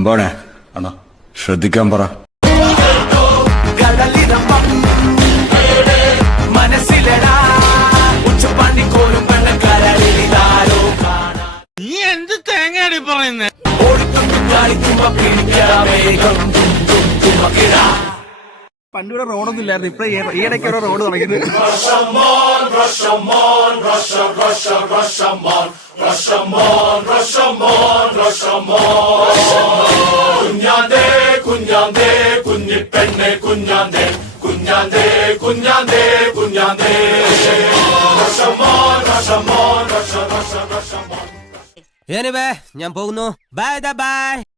അമ്പാണേ അണ്ണാ ശ്രദ്ധിക്കാൻ പറ. നീ എന്ത് തേങ്ങയാടി പറയുന്നേ? പണ്ടിവിടെ റോഡൊന്നും ഇല്ലായിരുന്നു. ഇപ്പൊ ഈയിടയ്ക്ക് ഓരോ റോഡ് തുടങ്ങിയത്. കുഞ്ഞാന്തേ കുഞ്ഞാന്തേ കുഞ്ഞിപ്പെണ്ണെ കുഞ്ഞാന്തേ കുഞ്ഞാന്തേ കുഞ്ഞാന്തേ കുഞ്ഞാന്തേ റഷമോൻ റഷമോൻ റഷ റഷ റഷമോൻ. ഞാൻ പോകുന്നു. Bye bye.